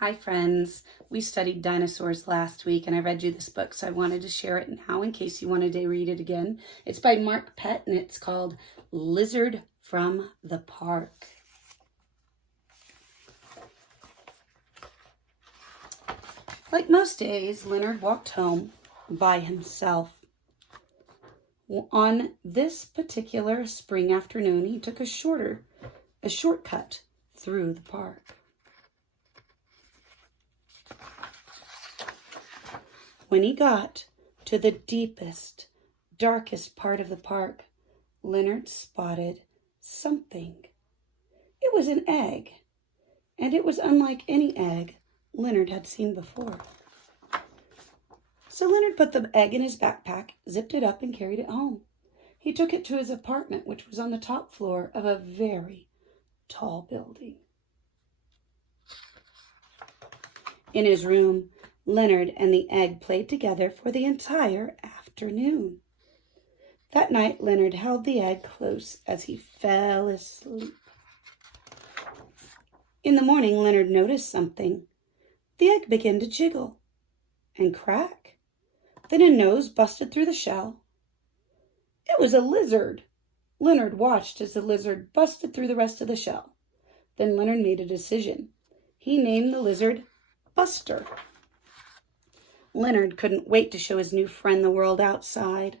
Hi friends, we studied dinosaurs last week and I read you this book, so I wanted to share it now in case you wanted to read it again. It's by Mark Pett and it's called Lizard from the Park. Like most days, Leonard walked home by himself. On this particular spring afternoon, he took a shortcut through the park. When he got to the deepest, darkest part of the park, Leonard spotted something. It was an egg, and it was unlike any egg Leonard had seen before. So Leonard put the egg in his backpack, zipped it up, and carried it home. He took it to his apartment, which was on the top floor of a very tall building. In his room, Leonard and the egg played together for the entire afternoon. That night, Leonard held the egg close as he fell asleep. In the morning, Leonard noticed something. The egg began to jiggle and crack. Then a nose busted through the shell. It was a lizard. Leonard watched as the lizard busted through the rest of the shell. Then Leonard made a decision. He named the lizard Buster. Leonard couldn't wait to show his new friend the world outside.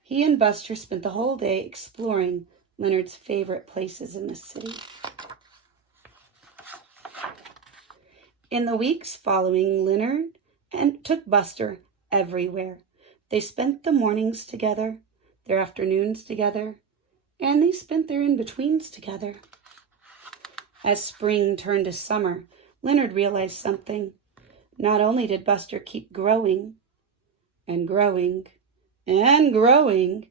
He and Buster spent the whole day exploring Leonard's favorite places in the city. In the weeks following, Leonard took Buster everywhere. They spent the mornings together, their afternoons together, and they spent their in-betweens together. As spring turned to summer, Leonard realized something. Not only did Buster keep growing and growing and growing,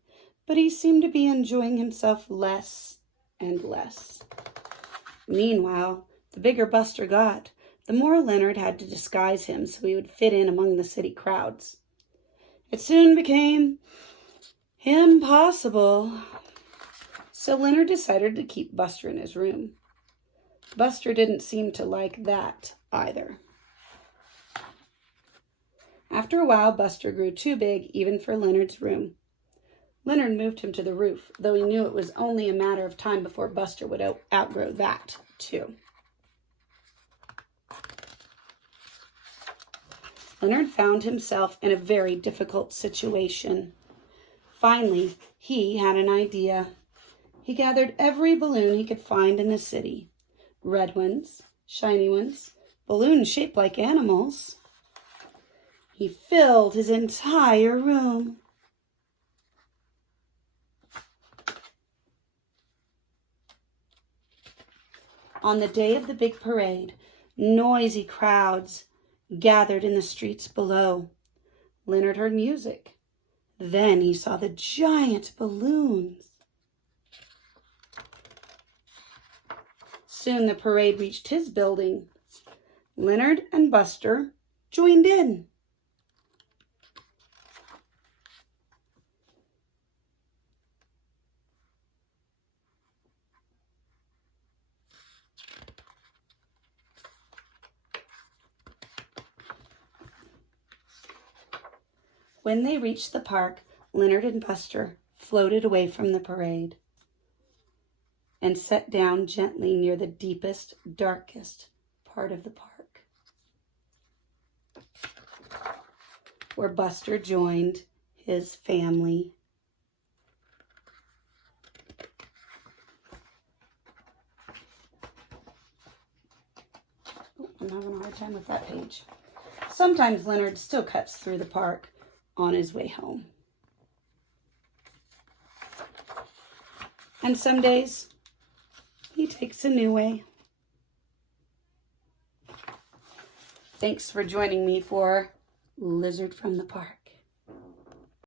but he seemed to be enjoying himself less and less. Meanwhile, the bigger Buster got, the more Leonard had to disguise him so he would fit in among the city crowds. It soon became impossible. So Leonard decided to keep Buster in his room. Buster didn't seem to like that either. After a while, Buster grew too big even for Leonard's room. Leonard moved him to the roof, though he knew it was only a matter of time before Buster would outgrow that, too. Leonard found himself in a very difficult situation. Finally, he had an idea. He gathered every balloon he could find in the city. Red ones, shiny ones, balloons shaped like animals. He filled his entire room. On the day of the big parade, noisy crowds gathered in the streets below. Leonard heard music. Then he saw the giant balloons. Soon the parade reached his building. Leonard and Buster joined in. When they reached the park, Leonard and Buster floated away from the parade and sat down gently near the deepest, darkest part of the park, where Buster joined his family. Oh, I'm having a hard time with that page. Sometimes Leonard still cuts through the park on his way home. And some days, he takes a new way. Thanks for joining me for Lizard from the Park.